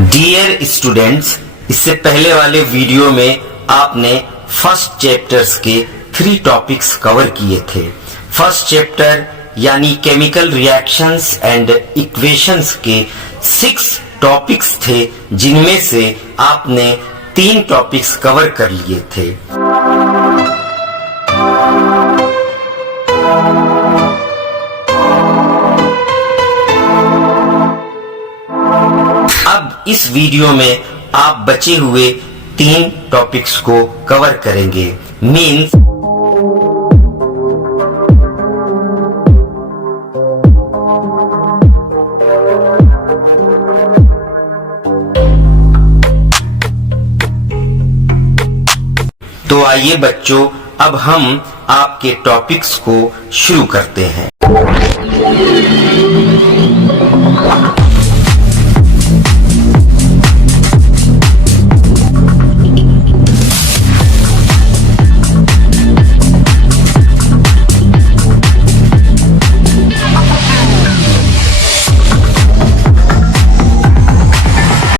Dear students, इससे पहले वाले वीडियो में आपने फर्स्ट चैप्टर्स के 3 टॉपिक्स कवर किए थे। फर्स्ट चैप्टर यानी केमिकल रिएक्शंस एंड इक्वेशंस के 6 टॉपिक्स थे, जिनमें से आपने 3 टॉपिक्स कवर कर लिए थे। अब इस वीडियो में आप बचे हुए 3 टॉपिक्स को कवर करेंगे। मीन्स तो आइए बच्चों, अब हम आपके टॉपिक्स को शुरू करते हैं।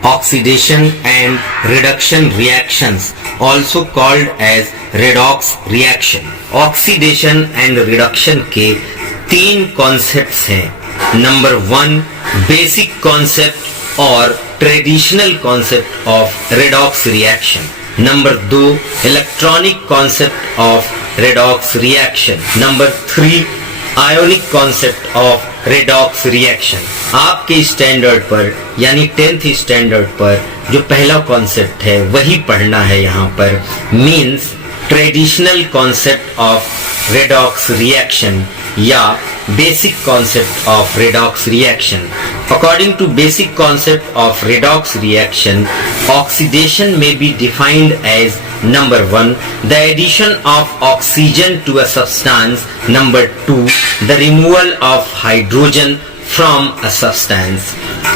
Oxidation and reduction reactions, also called as redox reaction. Oxidation and reduction के 3 कॉन्सेप्ट्स हैं। नंबर 1 बेसिक कॉन्सेप्ट और traditional concept of redox reaction. Number 2 electronic concept of redox reaction. Number 3 ionic concept of redox reaction. आपके standard पर यानी 10th standard पर जो पहला concept है वही पढ़ना है यहाँ पर। Means traditional concept of redox reaction या basic concept of redox reaction. According to basic concept of redox reaction, oxidation may be defined as number 1, the addition of oxygen to a substance. Number 2, the removal of hydrogen from a substance.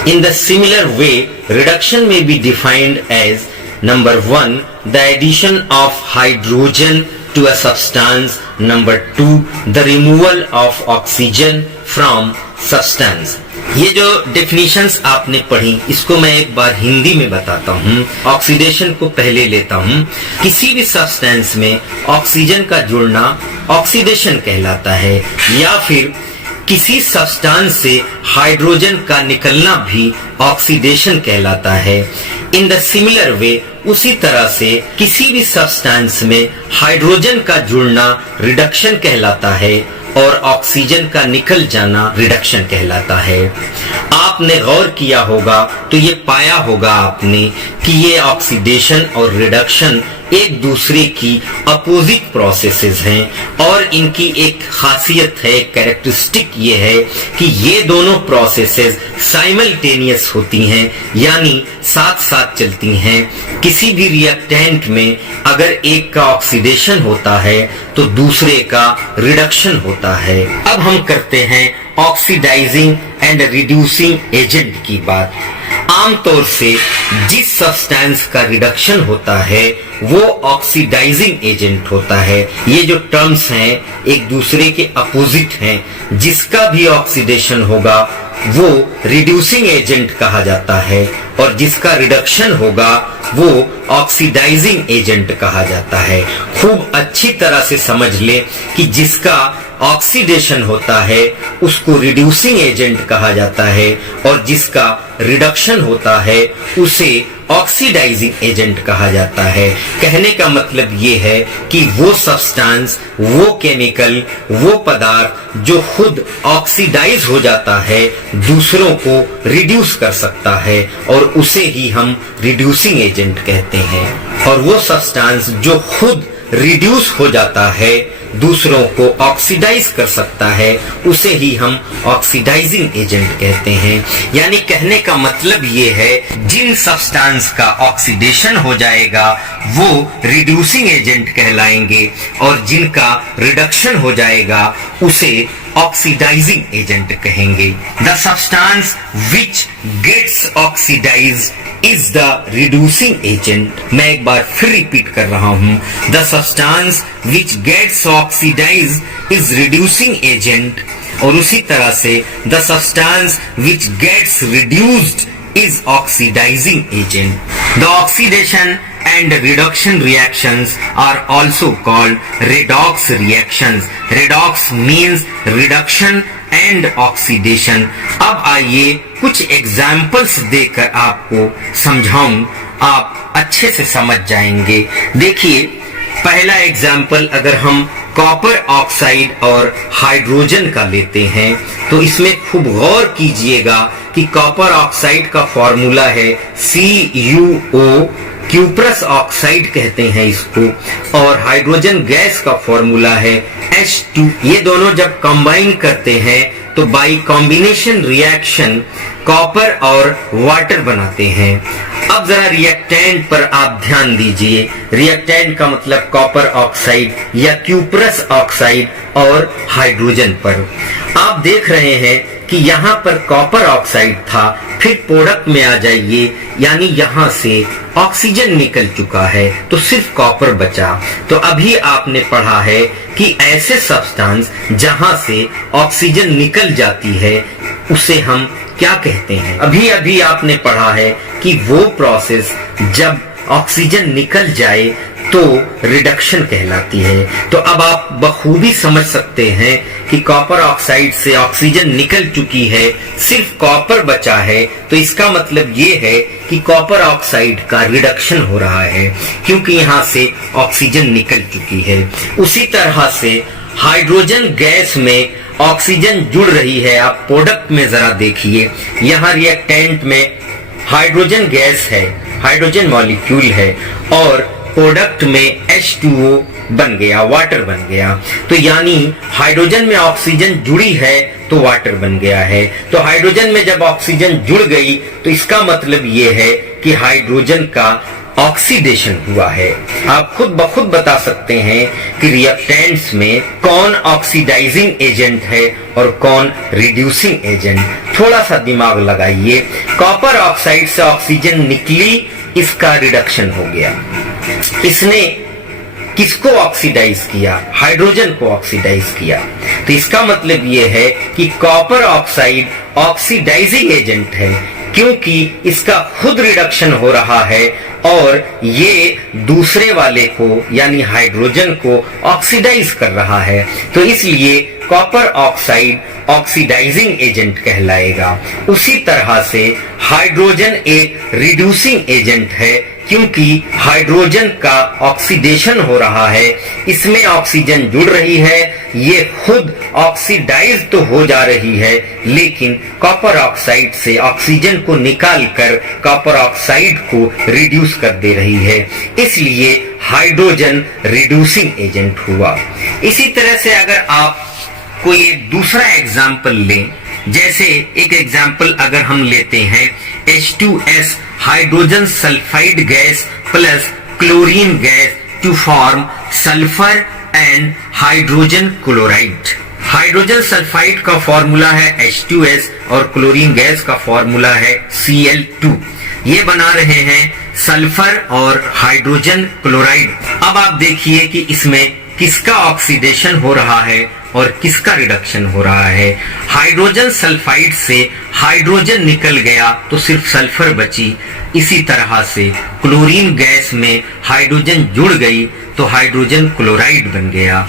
In the similar way, reduction may be defined as number 1, the addition of hydrogen to a substance. Number 2, the removal of oxygen from substance. ये जो definitions आपने पढ़ी, इसको मैं एक बार हिंदी में बताता हूँ। ऑक्सीडेशन को पहले लेता हूँ। किसी भी सब्सटेंस में ऑक्सीजन का जुड़ना ऑक्सीडेशन कहलाता है, या फिर किसी सब्सटेंस से हाइड्रोजन का निकलना भी ऑक्सीडेशन कहलाता है। इन द सिमिलर वे, उसी तरह से किसी भी सब्सटेंस में हाइड्रोजन का जुड़ना रिडक्शन कहलाता है और ऑक्सीजन का निकल जाना रिडक्शन कहलाता है। आपने गौर किया होगा तो ये पाया होगा आपने कि ये ऑक्सीडेशन और रिडक्शन एक दूसरे की अपोजिट प्रोसेसेस हैं, और इनकी एक खासियत है, कैरेक्टरिस्टिक ये है कि ये दोनों प्रोसेसेस साइमल्टेनियस होती हैं, यानी साथ साथ चलती हैं। किसी भी रिएक्टेंट में अगर एक का ऑक्सीडेशन होता है तो दूसरे का रिडक्शन होता है। अब हम करते हैं ऑक्सीडाइजिंग एंड रिड्यूसिंग एजेंट की बात। आमतौर से जिस सब्सटेंस का रिडक्शन होता है वो ऑक्सीडाइजिंग एजेंट होता है। ये जो टर्म्स हैं एक दूसरे के अपोजिट हैं। जिसका भी ऑक्सीडेशन होगा वो रिड्यूसिंग एजेंट कहा जाता है, और जिसका रिडक्शन होगा वो ऑक्सीडाइजिंग एजेंट कहा जाता है। खूब अच्छी तरह से समझ ले कि जिसका ऑक्सीडेशन होता है उसको रिड्यूसिंग एजेंट कहा जाता है, और जिसका रिडक्शन होता है उसे ऑक्सीडाइजिंग एजेंट कहा जाता है। कहने का मतलब ये है कि वो सब्सटेंस, वो केमिकल, वो पदार्थ जो खुद ऑक्सीडाइज हो जाता है दूसरों को रिड्यूस कर सकता है, और उसे ही हम रिड्यूसिंग एजेंट कहते हैं। और वो सब्सटेंस जो खुद रिड्यूस हो जाता है दूसरों को ऑक्सीडाइज कर सकता है उसे ही हम ऑक्सीडाइजिंग एजेंट कहते हैं। यानी कहने का मतलब ये है जिन सब्सटेंस का ऑक्सीडेशन हो जाएगा वो रिड्यूसिंग एजेंट कहलाएंगे, और जिनका रिडक्शन हो जाएगा उसे ऑक्सीडाइजिंग एजेंट कहेंगे। The substance which gets oxidised is the reducing agent. मैं एक बार फिर रिपीट कर रहा हूं। The substance which gets oxidized is reducing agent, और उसी तरह से the substance which gets reduced is oxidizing agent. The oxidation and reduction reactions are also called redox reactions. Redox means reduction and oxidation. अब आइए कुछ examples देकर आपको समझाऊं, आप अच्छे से समझ जाएंगे। देखिए, पहला एग्जाम्पल अगर हम कॉपर ऑक्साइड और हाइड्रोजन का लेते हैं तो इसमें खूब गौर कीजिएगा कि कॉपर ऑक्साइड का फॉर्मूला है CuO, क्यूप्रस ऑक्साइड कहते हैं इसको, और हाइड्रोजन गैस का फॉर्मूला है H2। ये दोनों जब कंबाइन करते हैं तो बाई कॉम्बिनेशन रिएक्शन कॉपर और वाटर बनाते हैं। अब जरा रिएक्टेंट पर आप ध्यान दीजिए। रिएक्टेंट का मतलब कॉपर ऑक्साइड या क्यूप्रस ऑक्साइड और हाइड्रोजन पर। आप देख रहे हैं कि यहाँ पर कॉपर ऑक्साइड था, फिर प्रोडक्ट में आ जाइए, यानी यहाँ से ऑक्सीजन निकल चुका है तो सिर्फ कॉपर बचा। तो अभी आपने पढ़ा है कि ऐसे सब्सटेंस जहाँ से ऑक्सीजन निकल जाती है उसे हम क्या कहते हैं। अभी अभी आपने पढ़ा है कि वो प्रोसेस जब ऑक्सीजन निकल जाए तो रिडक्शन कहलाती है। तो अब आप बखूबी समझ सकते हैं कि कॉपर ऑक्साइड से ऑक्सीजन निकल चुकी है, सिर्फ कॉपर बचा है, तो इसका मतलब ये है कि कॉपर ऑक्साइड का रिडक्शन हो रहा है क्योंकि यहाँ से ऑक्सीजन निकल चुकी है। उसी तरह से हाइड्रोजन गैस में ऑक्सीजन जुड़ रही है। आप प्रोडक्ट में जरा देखिए, यहाँ रिएक्टेंट में हाइड्रोजन गैस है, हाइड्रोजन मॉलिक्यूल है, और प्रोडक्ट में H2O बन गया, वाटर बन गया। तो यानी हाइड्रोजन में ऑक्सीजन जुड़ी है तो वाटर बन गया है। तो हाइड्रोजन में जब ऑक्सीजन जुड़ गई तो इसका मतलब ये है कि हाइड्रोजन का ऑक्सीडेशन हुआ है। आप खुद ब खुद बता सकते हैं कि रिएक्टेंट्स में कौन ऑक्सीडाइजिंग एजेंट है और कौन रिड्यूसिंग एजेंट। थोड़ा सा दिमाग लगाइए। कॉपर ऑक्साइड से ऑक्सीजन निकली, इसका रिडक्शन हो गया। इसने किसको ऑक्सीडाइज किया? हाइड्रोजन को ऑक्सीडाइज किया। तो इसका मतलब यह है कि कॉपर ऑक्साइड ऑक्सीडाइजिंग एजेंट है क्योंकि इसका खुद रिडक्शन हो रहा है और ये दूसरे वाले को यानी हाइड्रोजन को ऑक्सीडाइज कर रहा है। तो इसलिए कॉपर ऑक्साइड ऑक्सीडाइजिंग एजेंट कहलाएगा। उसी तरह से हाइड्रोजन एक रिड्यूसिंग एजेंट है क्योंकि हाइड्रोजन का ऑक्सीडेशन हो रहा है, इसमें ऑक्सीजन जुड़ रही है, ये खुद ऑक्सीडाइज तो हो जा रही है लेकिन कॉपर ऑक्साइड से ऑक्सीजन को निकालकर कॉपर ऑक्साइड को रिड्यूस कर दे रही है, इसलिए हाइड्रोजन रिड्यूसिंग एजेंट हुआ। इसी तरह से अगर आप कोई एक दूसरा एग्जाम्पल लें, जैसे एक एग्जाम्पल अगर हम लेते हैं H2S hydrogen sulphide gas plus chlorine gas to form sulphur and hydrogen chloride. Hydrogen sulphide का फॉर्मूला है H2S और क्लोरीन गैस का फॉर्मूला है Cl2। ये बना रहे हैं सल्फर और हाइड्रोजन क्लोराइड। अब आप देखिए कि इसमें किसका ऑक्सीडेशन हो रहा है और किसका रिडक्शन हो रहा है। हाइड्रोजन सल्फाइड से हाइड्रोजन निकल गया तो सिर्फ सल्फर बची। इसी तरह से क्लोरीन गैस में हाइड्रोजन जुड़ गई तो हाइड्रोजन क्लोराइड बन गया।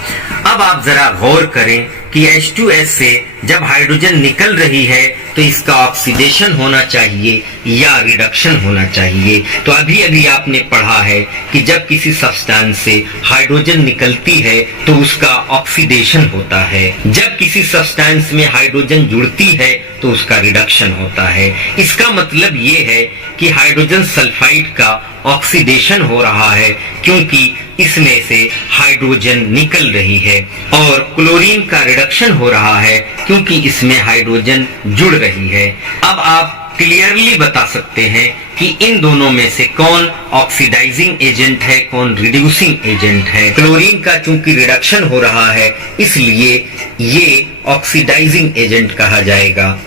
अब आप जरा गौर करें कि H2S से जब हाइड्रोजन निकल रही है तो इसका ऑक्सीडेशन होना चाहिए या रिडक्शन होना चाहिए। तो अभी अभी आपने पढ़ा है कि जब किसी सब्सटेंस से हाइड्रोजन निकलती है तो उसका ऑक्सीडेशन होता है, जब किसी सब्सटेंस में हाइड्रोजन जुड़ती है तो उसका रिडक्शन होता है। इसका मतलब ये है कि हाइड्रोजन सल्फाइड का ऑक्सीडेशन हो रहा है क्योंकि इसमें से हाइड्रोजन निकल रही है, और क्लोरीन का रिडक्शन हो रहा है क्योंकि इसमें हाइड्रोजन जुड़ रही है। अब आप क्लियरली बता सकते हैं कि इन दोनों में से कौन ऑक्सीडाइजिंग एजेंट है, कौन रिड्यूसिंग एजेंट है। क्लोरीन का चूंकि रिडक्शन हो रहा है इसलिए ये ऑक्सीडाइजिंग एजेंट कहा जाएगा।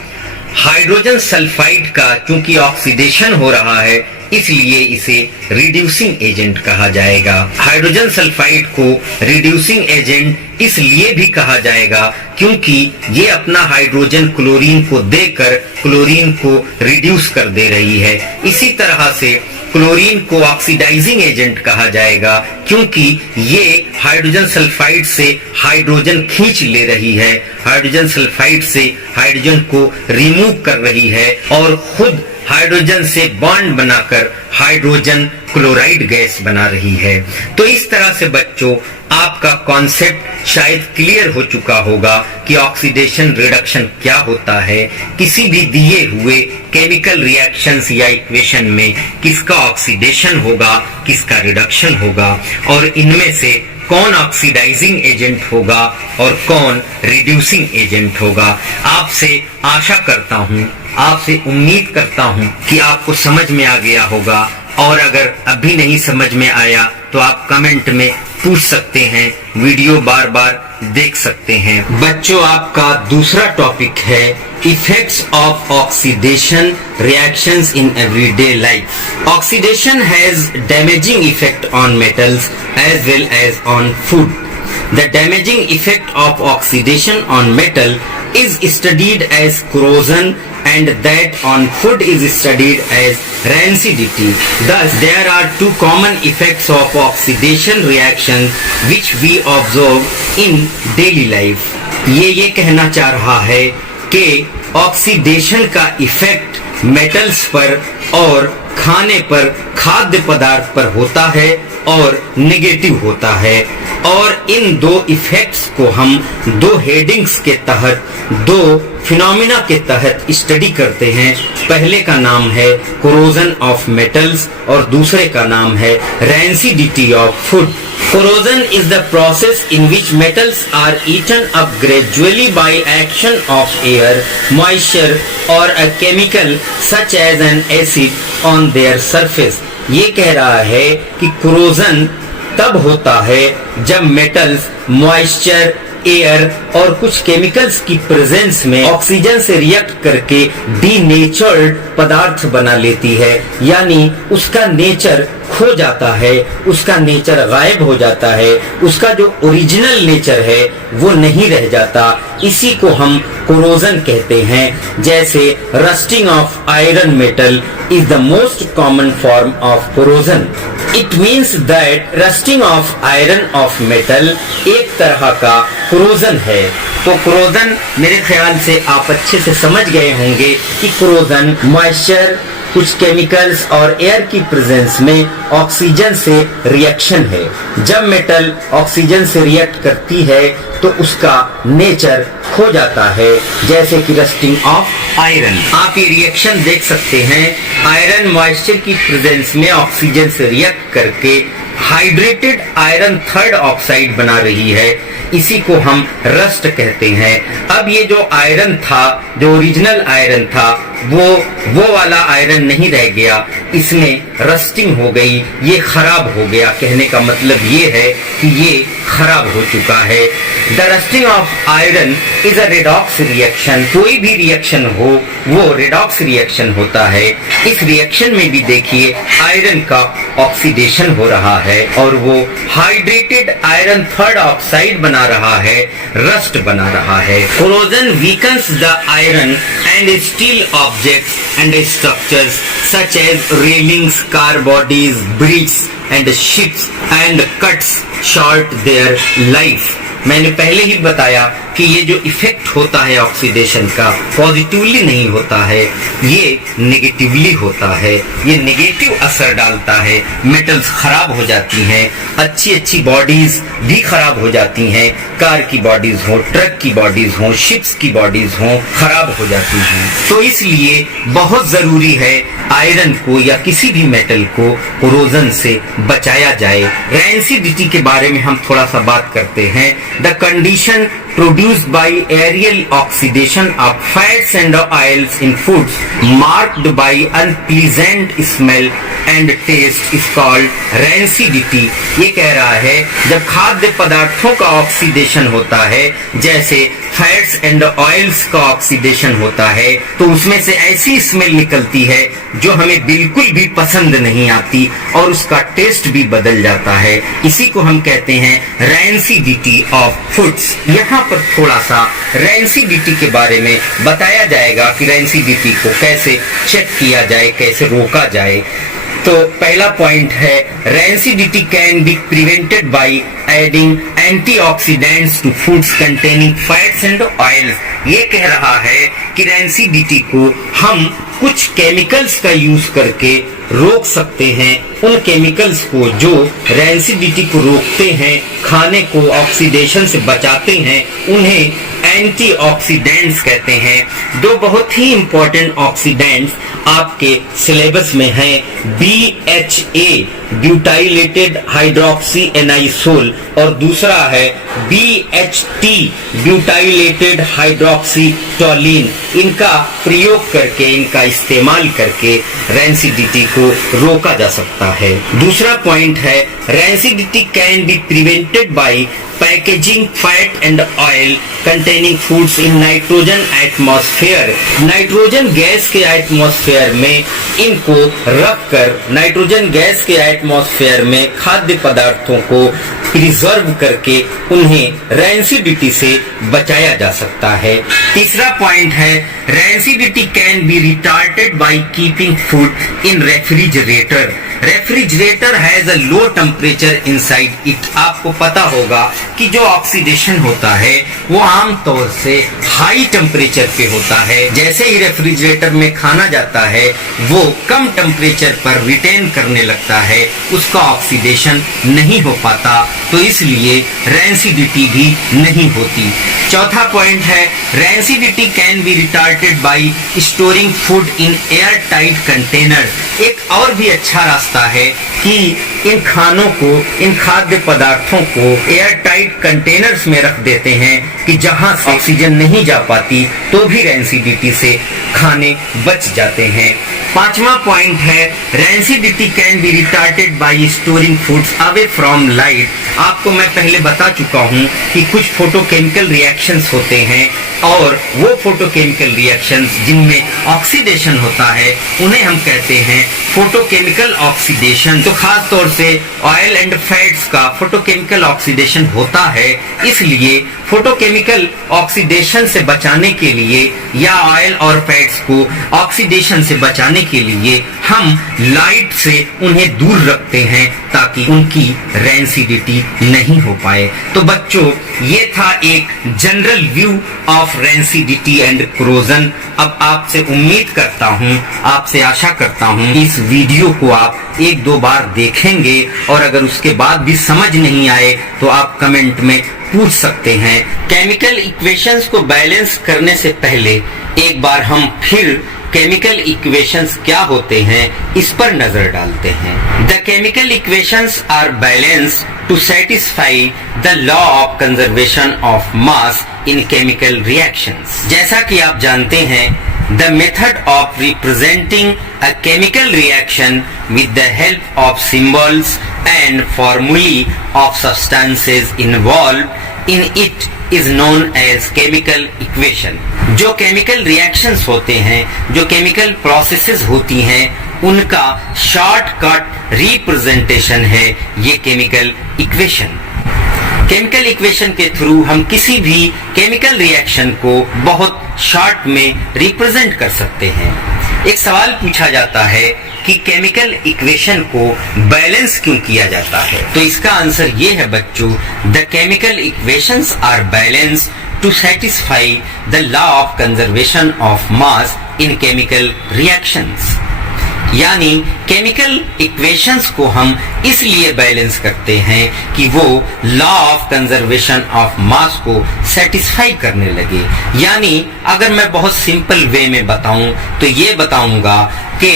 हाइड्रोजन सल्फाइड का चूंकि ऑक्सीडेशन हो रहा है इसलिए इसे रिड्यूसिंग एजेंट कहा जाएगा। हाइड्रोजन सल्फाइड को रिड्यूसिंग एजेंट इसलिए भी कहा जाएगा क्योंकि ये अपना हाइड्रोजन क्लोरीन को देकर क्लोरीन को रिड्यूस कर दे रही है। इसी तरह से क्लोरीन को ऑक्सीडाइजिंग एजेंट कहा जाएगा क्योंकि ये हाइड्रोजन सल्फाइड से हाइड्रोजन खींच ले रही है, हाइड्रोजन सल्फाइड से हाइड्रोजन को रिमूव कर रही है और खुद हाइड्रोजन से बॉन्ड बनाकर हाइड्रोजन क्लोराइड गैस बना रही है। तो इस तरह से बच्चों आपका कॉन्सेप्ट शायद क्लियर हो चुका होगा कि ऑक्सीडेशन रिडक्शन क्या होता है। किसी भी दिए हुए केमिकल रिएक्शंस या इक्वेशन में किसका ऑक्सीडेशन होगा, किसका रिडक्शन होगा और इनमें से कौन ऑक्सीडाइजिंग एजेंट होगा और कौन रिड्यूसिंग एजेंट होगा। आपसे आशा करता हूं, आपसे उम्मीद करता हूं कि आपको समझ में आ गया होगा और अगर अभी नहीं समझ में आया तो आप कमेंट में पूछ सकते हैं, वीडियो बार बार देख सकते हैं। बच्चों आपका दूसरा टॉपिक है effects of oxidation reactions in everyday life. Oxidation has damaging effect on metals as well as on food. The damaging effect of oxidation on metal is studied as corrosion and that on food is studied as rancidity. Thus, there are two common effects of oxidation reactions which we observe in daily life. ये कहना चाह रहा है कि oxidation का effect metals पर और खाने पर, खाद्य पदार्थ पर होता है और नेगेटिव होता है और इन दो इफेक्ट्स को हम दो हेडिंग्स के तहत, दो फिनोमिना के तहत स्टडी करते हैं। पहले का नाम है कोरोजन ऑफ मेटल्स और दूसरे का नाम है rancidity of food. Corrosion is the process in which metals are eaten up gradually by action of air, moisture or a chemical such as an acid on their surface. ये कह रहा है कि corrosion तब होता है जब मेटल्स मॉइस्चर, एयर और कुछ केमिकल्स की प्रेजेंस में ऑक्सीजन से रिएक्ट करके डीनेचर्ड पदार्थ बना लेती है, यानी उसका नेचर खो जाता है, उसका नेचर गायब हो जाता है, उसका जो ओरिजिनल नेचर है वो नहीं रह जाता। इसी को हम कोरोजन कहते हैं। जैसे rusting of iron metal is the most common form of corrosion. It means that rusting of iron of metal एक तरह का कोरोजन है। तो कोरोजन मेरे ख्याल से आप अच्छे से समझ गए होंगे कि कोरोजन मॉइस्चर, कुछ केमिकल्स और एयर की प्रेजेंस में ऑक्सीजन से रिएक्शन है। जब मेटल ऑक्सीजन से रिएक्ट करती है तो उसका नेचर खो जाता है, जैसे कि रस्टिंग ऑफ आयरन। आप ये रिएक्शन देख सकते हैं। आयरन मॉइस्चर की प्रेजेंस में ऑक्सीजन से रिएक्ट करके हाइड्रेटेड आयरन थर्ड ऑक्साइड बना रही है। इसी को हम रस्ट कहते हैं। अब ये जो आयरन था, जो ओरिजिनल आयरन था, वो वाला आयरन नहीं रह गया, इसमें रस्टिंग हो गई, ये खराब हो गया। कहने का मतलब ये है कि ये खराब हो चुका है। The rusting of iron is a redox reaction. कोई भी रिएक्शन हो वो रेडॉक्स रिएक्शन होता है। इस रिएक्शन में भी देखिए आयरन का ऑक्सीडेशन हो रहा है और वो हाइड्रेटेड आयरन थर्ड ऑक्साइड बना रहा है, रस्ट बना रहा है। Corrosion weakens the iron and steel objects and structures such as railings, car bodies, bridges and ships and cuts short their life. मैंने पहले ही बताया कि ये जो इफेक्ट होता है ऑक्सीडेशन का पॉजिटिवली नहीं होता है, ये नेगेटिवली होता है। ये नेगेटिव असर डालता है। मेटल्स खराब हो जाती हैं, अच्छी अच्छी बॉडीज भी खराब हो जाती हैं। कार की बॉडीज हो, ट्रक की बॉडीज हो, शिप्स की बॉडीज हो, खराब हो जाती हैं। तो इसलिए बहुत जरूरी है आयरन को या किसी भी मेटल को कोरोजन से बचाया जाए। रैंसिडिटी के बारे में हम थोड़ा सा बात करते हैं। The condition produced by aerial oxidation of fats and oils in foods marked by unpleasant smell and taste is called rancidity। ये कह रहा है जब खाद्य पदार्थों का ऑक्सीडेशन होता है, जैसे फैट्स एंड ऑयल्स का ऑक्सीडेशन होता है, तो उसमें से ऐसी स्मेल निकलती है जो हमें बिल्कुल भी पसंद नहीं आती और उसका टेस्ट भी बदल जाता है। इसी को हम कहते हैं रैंसिडिटी ऑफ फूड्स। यहाँ पर थोड़ा सा रैंसिडिटी के बारे में बताया जाएगा कि रैंसिडिटी को कैसे चेक किया जाए, कैसे रोका जाए। तो पहला पॉइंट है, rancidity can be prevented by adding antioxidants to foods containing fats and oils. ये कह रहा है कि रैंसिडिटी को हम कुछ केमिकल्स का यूज करके रोक सकते हैं। उन केमिकल्स को जो रैंसिडिटी को रोकते हैं, खाने को ऑक्सीडेशन से बचाते हैं, उन्हें एंटीऑक्सीडेंट्स कहते हैं। दो बहुत ही इंपॉर्टेंट ऑक्सीडेंट्स आपके सिलेबस में हैं, BHA ब्यूटाइलेटेड हाइड्रोक्सी एनाइसोल और दूसरा है BHT ब्यूटाइलेटेड हाइड्रोक्सी टोलिन। इनका प्रयोग करके, इनका इस्तेमाल करके रैंसिडिटी को रोका जा सकता है। दूसरा पॉइंट है, rancidity can be prevented bye packaging fat and oil containing foods in nitrogen atmosphere. Nitrogen gas के एटमॉस्फेयर में इनको रखकर, नाइट्रोजन गैस के एटमॉस्फेयर में खाद्य पदार्थों को प्रिजर्व करके उन्हें रैंसिडिटी से बचाया जा सकता है। तीसरा पॉइंट है, rancidity can B retarded by keeping food in refrigerator. Refrigerator has a low temperature inside it. आपको पता होगा कि जो ऑक्सीडेशन होता है वो आमतौर से हाई टेम्परेचर पे होता है। जैसे ही रेफ्रिजरेटर में खाना जाता है वो कम टेम्परेचर पर रिटेन करने लगता है, उसका ऑक्सीडेशन नहीं हो पाता, तो इसलिए रैंसिडिटी भी नहीं होती। चौथा पॉइंट है, rancidity can B retarded bye storing food in air tight container. एक और भी अच्छा रास्ता है कि इन खानों को, इन खाद्य पदार्थों को एयर टाइट कंटेनर्स में रख देते हैं कि जहां से ऑक्सीजन नहीं जा पाती, तो भी रैंसिडिटी से खाने बच जाते हैं। पांचवा पॉइंट है, rancidity can B retarded bye storing foods away from light. आपको मैं पहले बता चुका हूं कि कुछ फोटोकेमिकल रिएक्शंस होते हैं और वो फोटोकेमिकल रिएक्शंस जिनमें ऑक्सीडेशन होता है उन्हें हम कहते हैं फोटोकेमिकल ऑक्सीडेशन। तो खास तौर से ऑयल एंड फैट्स का फोटोकेमिकल ऑक्सीडेशन होता है, इसलिए फोटोकेमिकल ऑक्सीडेशन से बचाने के लिए या ऑयल और फैट्स को ऑक्सीडेशन से बचाने के लिए हम लाइट से उन्हें दूर रखते हैं ताकि उनकी रैंसिडिटी नहीं हो पाए। तो बच्चों, ये था एक general view of rancidity and corrosion. अब आपसे उम्मीद करता हूँ, आपसे आशा करता हूँ इस वीडियो को आप एक दो बार देखेंगे और अगर उसके बाद भी समझ नहीं आए तो आप कमेंट में पूछ सकते हैं। केमिकल इक्वेशंस को बैलेंस करने से पहले एक बार हम फिर केमिकल इक्वेशंस क्या होते हैं इस पर नजर डालते हैं। The chemical equations are balance to satisfy the law of conservation of mass in chemical reactions. जैसा कि आप जानते हैं, the method of representing a chemical reaction with the help of symbols and formulae of substances involved in it is known as chemical equation। जो chemical reactions होते हैं, जो chemical processes होती हैं, उनका शॉर्टकट रिप्रेजेंटेशन है ये केमिकल इक्वेशन। केमिकल इक्वेशन के थ्रू हम किसी भी केमिकल रिएक्शन को बहुत शॉर्ट में रिप्रेजेंट कर सकते हैं। एक सवाल पूछा जाता है कि केमिकल इक्वेशन को बैलेंस क्यों किया जाता है, तो इसका आंसर ये है बच्चों, the chemical equations are balance to satisfy the law of conservation of mass in chemical reactions. यानी केमिकल इक्वेशंस को हम इसलिए बैलेंस करते हैं कि वो law of conservation of mass को सेटिस्फाई करने लगे। यानी अगर मैं बहुत सिंपल वे में बताऊं तो ये बताऊंगा कि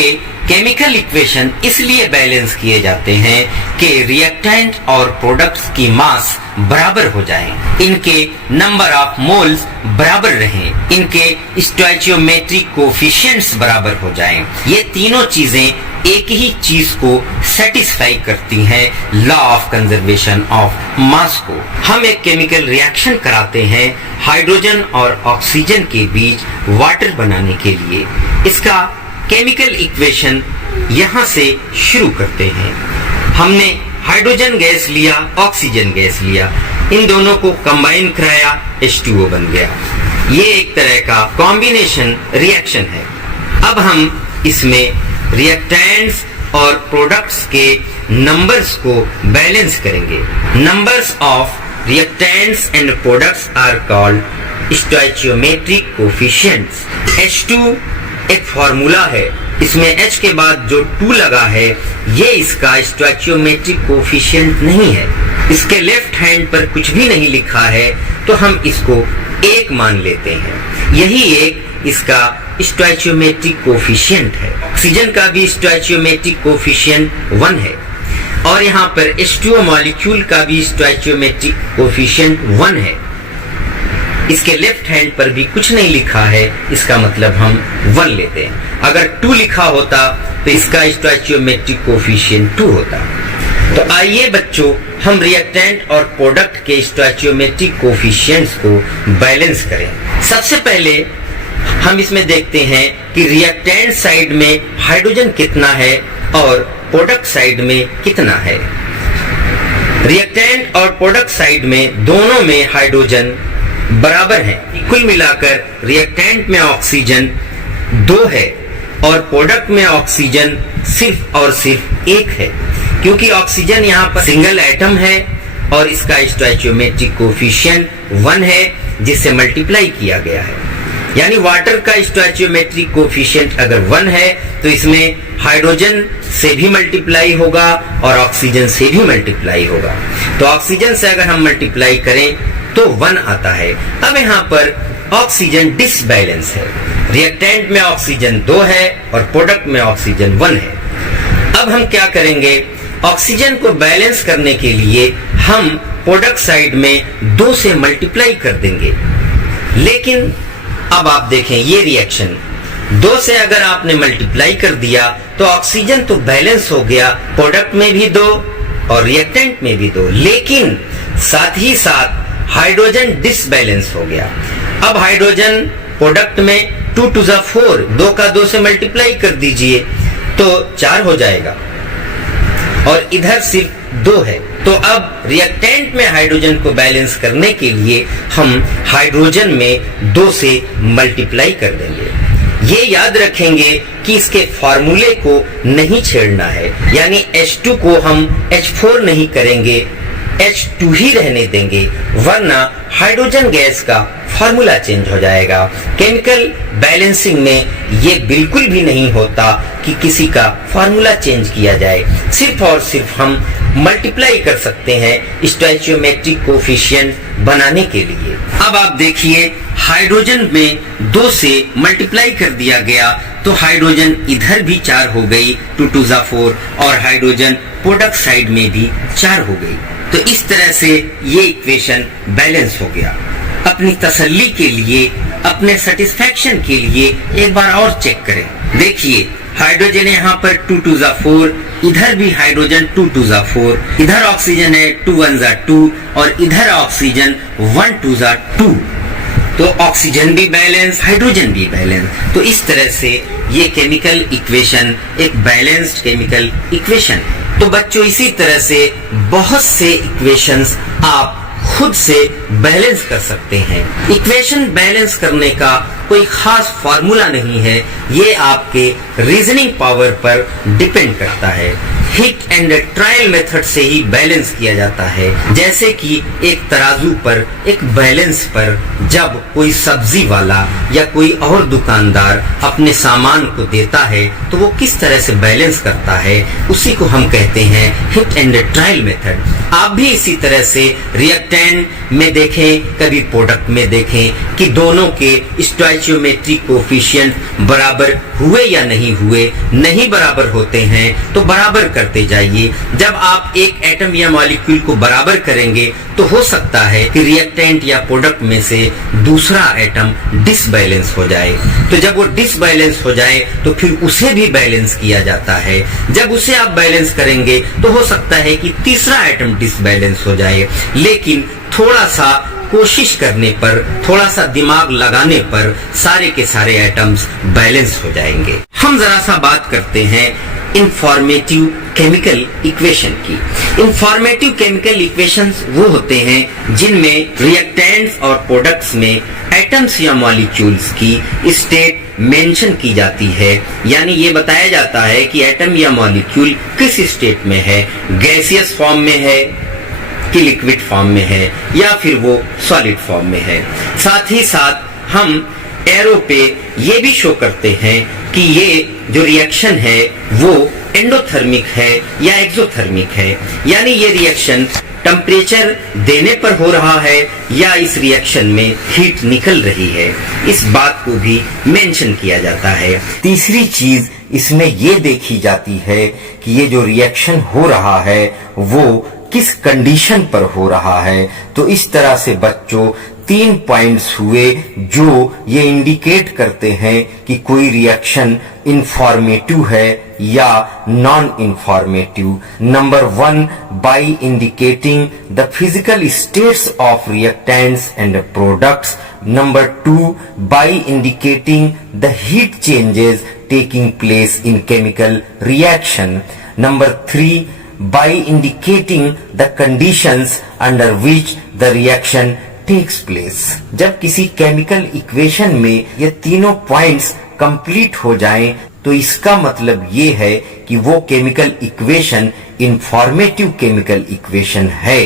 केमिकल इक्वेशन इसलिए बैलेंस किए जाते हैं कि रिएक्टेंट और प्रोडक्ट्स की मास बराबर हो जाए, इनके नंबर ऑफ मोल्स बराबर रहें, इनके स्टोइचियोमेट्रिक कोफिशिएंट्स बराबर हो जाएं। ये तीनों चीजें एक ही चीज को सेटिस्फाई करती हैं, law of conservation of mass को। हम एक केमिकल रिएक्शन कराते हैं हाइड्रोजन और ऑक्सीजन के बीच वाटर बनाने के लिए। इसका केमिकल इक्वेशन यहाँ से शुरू करते हैं। हमने हाइड्रोजन गैस लिया, ऑक्सीजन गैस लिया, इन दोनों को कंबाइन कराया, H2O बन गया। ये एक तरह का कॉम्बिनेशन रिएक्शन है। अब हम इसमें रिएक्टेंट्स और प्रोडक्ट्स के नंबर्स को बैलेंस करेंगे। Numbers of reactants and products are called stoichiometric coefficients. H2 एक फॉर्मूला है, इसमें H के बाद जो 2 लगा है ये इसका स्टोइचियोमेट्रिक कोफिशिएंट नहीं है। इसके लेफ्ट हैंड पर कुछ भी नहीं लिखा है तो हम इसको 1 मान लेते हैं। यही एक इसका स्टोइचियोमेट्रिक कोफिशिएंट है। ऑक्सीजन का भी स्टोइचियोमेट्रिक कोफिशिएंट 1 है और यहाँ पर H2O मॉलिक्यूल का भी स्टोइचियोमेट्रिक कोफिशिएंट 1 है। इसके लेफ्ट हैंड पर भी कुछ नहीं लिखा है, इसका मतलब हम 1 लेते हैं। अगर 2 लिखा होता तो इसका स्टोइचियोमेट्रिक कोफिशिएंट 2 होता। तो आइए बच्चों हम रिएक्टेंट और प्रोडक्ट के स्टोइचियोमेट्रिक कोफिशिएंट्स को बैलेंस करें। सबसे पहले हम इसमें देखते हैं कि रिएक्टेंट साइड में हाइड्रोजन कितना है और प्रोडक्ट साइड में कितना है। रिएक्टेंट और प्रोडक्ट साइड में दोनों में हाइड्रोजन बराबर है। कुल मिलाकर रिएक्टेंट में ऑक्सीजन 2 है और प्रोडक्ट में ऑक्सीजन सिर्फ और सिर्फ 1 है, क्योंकि ऑक्सीजन यहाँ पर सिंगल एटम है और इसका स्टोइचियोमेट्रिक कोफिशिएंट 1 है जिससे मल्टीप्लाई किया गया है। यानी वाटर का स्टोइचियोमेट्रिक कोफिशिएंट अगर 1 है तो इसमें हाइड्रोजन से भी मल्टीप्लाई होगा और ऑक्सीजन से भी मल्टीप्लाई होगा। तो ऑक्सीजन से अगर हम मल्टीप्लाई करें तो 1 आता है। अब यहाँ पर ऑक्सीजन डिसबैलेंस है। रिएक्टेंट में ऑक्सीजन 2 है और प्रोडक्ट में ऑक्सीजन 1 है। अब हम क्या करेंगे, ऑक्सीजन को बैलेंस करने के लिए हम प्रोडक्ट साइड में 2 से मल्टीप्लाई कर देंगे। लेकिन अब आप देखें ये रिएक्शन 2 से अगर आपने मल्टीप्लाई कर दिया तो ऑक्सीजन तो बैलेंस हो गया, प्रोडक्ट में भी 2 और रिएक्टेंट में भी 2, लेकिन साथ ही साथ हाइड्रोजन डिसबैलेंस हो गया। अब हाइड्रोजन प्रोडक्ट में 2 to the 4, 2 का 2 से मल्टीप्लाई कर दीजिए तो 4 हो जाएगा और इधर सिर्फ 2 है। तो अब रिएक्टेंट में हाइड्रोजन को बैलेंस करने के लिए हम हाइड्रोजन में 2 से मल्टीप्लाई कर देंगे। ये याद रखेंगे कि इसके फॉर्मूले को नहीं छेड़ना है, यानी H2 को हम H4 नहीं करेंगे, H2 ही रहने देंगे, वरना हाइड्रोजन गैस का फॉर्मूला चेंज हो जाएगा। केमिकल बैलेंसिंग में ये बिल्कुल भी नहीं होता कि किसी का फॉर्मूला चेंज किया जाए, सिर्फ और सिर्फ हम मल्टीप्लाई कर सकते हैं स्टोइचियोमेट्रिक कोफिशिएंट बनाने के लिए। अब आप देखिए हाइड्रोजन में 2 से मल्टीप्लाई कर दिया गया तो हाइड्रोजन इधर भी 4 हो गई 2 to the 4 और हाइड्रोजन प्रोडक्ट साइड में भी 4 हो गई। तो इस तरह से ये इक्वेशन बैलेंस हो गया। अपनी तसल्ली के लिए, अपने सेटिस्फैक्शन के लिए एक बार और चेक करें। देखिए हाइड्रोजन है यहाँ पर 2 to the 4, इधर भी हाइड्रोजन 2 to the 4, इधर ऑक्सीजन है 2 1 जा 2 और इधर ऑक्सीजन 1 2 जा 2। तो ऑक्सीजन भी बैलेंस, हाइड्रोजन भी बैलेंस। तो इस तरह से ये केमिकल इक्वेशन एक बैलेंस्ड केमिकल इक्वेशन है। तो बच्चों इसी तरह से बहुत से इक्वेशंस आप खुद से बैलेंस कर सकते हैं। इक्वेशन बैलेंस करने का कोई खास फॉर्मूला नहीं है, ये आपके रीजनिंग पावर पर डिपेंड करता है। हिट एंड ट्रायल मेथड से ही बैलेंस किया जाता है। जैसे कि एक तराजू पर, एक बैलेंस पर जब कोई सब्जी वाला या कोई और दुकानदार अपने सामान को देता है तो वो किस तरह से बैलेंस करता है, उसी को हम कहते हैं हिट एंड ट्रायल मेथड। आप भी इसी तरह से रिएक्टेंट में देखें, कभी प्रोडक्ट में देखें कि दोनों के स्टोइचियोमेट्रिक कोफिशिएंट बराबर हुए या नहीं हुए। नहीं बराबर होते हैं तो बराबर करते जाइए। जब आप एक एटम या मॉलिक्यूल को बराबर करेंगे तो हो सकता है कि रिएक्टेंट या प्रोडक्ट में से दूसरा एटम डिसबैलेंस हो जाए। तो जब वो डिसबैलेंस हो जाए तो फिर उसे भी बैलेंस किया जाता है। जब उसे आप बैलेंस करेंगे तो हो सकता है कि तीसरा एटम डिसबैलेंस हो जाए, लेकिन थोड़ा सा कोशिश करने पर, थोड़ा सा दिमाग लगाने पर सारे के सारे एटम्स बैलेंस हो जाएंगे। हम जरा सा बात करते हैं इंफॉर्मेटिव केमिकल इक्वेशन की। इंफॉर्मेटिव केमिकल इक्वेशंस वो होते हैं जिनमें रिएक्टेंट्स और प्रोडक्ट्स में एटम्स या मॉलिक्यूल्स की स्टेट मेंशन की जाती है, यानी ये बताया जाता है कि एटम या मॉलिक्यूल किस स्टेट में है, गैसियस फॉर्म में है कि लिक्विड फॉर्म में है या फिर वो सॉलिड फॉर्म में है। साथ ही साथ हम एरो पे ये भी शो करते हैं कि ये जो रिएक्शन है वो एंडोथर्मिक है या एक्सोथर्मिक है, यानी ये रिएक्शन टेम्परेचर देने पर हो रहा है या इस रिएक्शन में हीट निकल रही है। इस बात को भी मेंशन किया जाता है। तीसरी चीज इसमें ये देखी जाती है कि ये जो रिएक्शन हो रहा है वो किस कंडीशन पर हो रहा है। तो इस तरह से बच्चों 3 पॉइंट्स हुए जो ये इंडिकेट करते हैं कि कोई रिएक्शन इंफॉर्मेटिव है या non informative. Number 1, by indicating the physical states of reactants and products. Number 2, by indicating the heat changes taking place in chemical reaction. Number 3, by indicating the conditions under which the reaction takes place। जब किसी chemical equation में ये तीनों points complete हो जाएं तो इसका मतलब ये है कि वो chemical equation informative chemical equation है।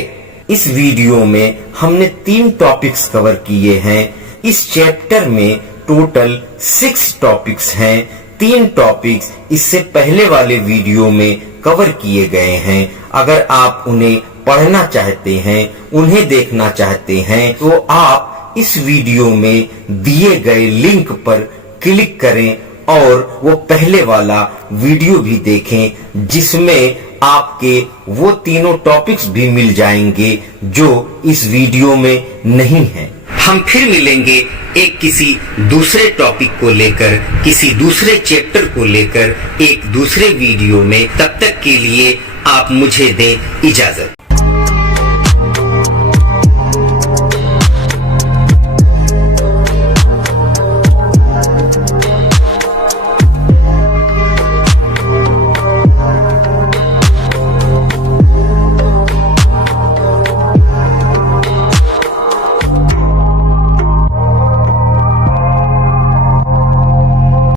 इस वीडियो में हमने 3 टॉपिक्स कवर किए हैं। इस चैप्टर में टोटल 6 टॉपिक्स हैं। 3 टॉपिक्स इससे पहले वाले वीडियो में कवर किए गए हैं। अगर आप उन्हें पढ़ना चाहते हैं, उन्हें देखना चाहते हैं तो आप इस वीडियो में दिए गए लिंक पर क्लिक करें और वो पहले वाला वीडियो भी देखें जिसमें आपके वो तीनों टॉपिक्स भी मिल जाएंगे जो इस वीडियो में नहीं है। हम फिर मिलेंगे एक किसी दूसरे टॉपिक को लेकर, किसी दूसरे चैप्टर को लेकर एक दूसरे वीडियो में। तब तक के लिए आप मुझे दें इजाजत।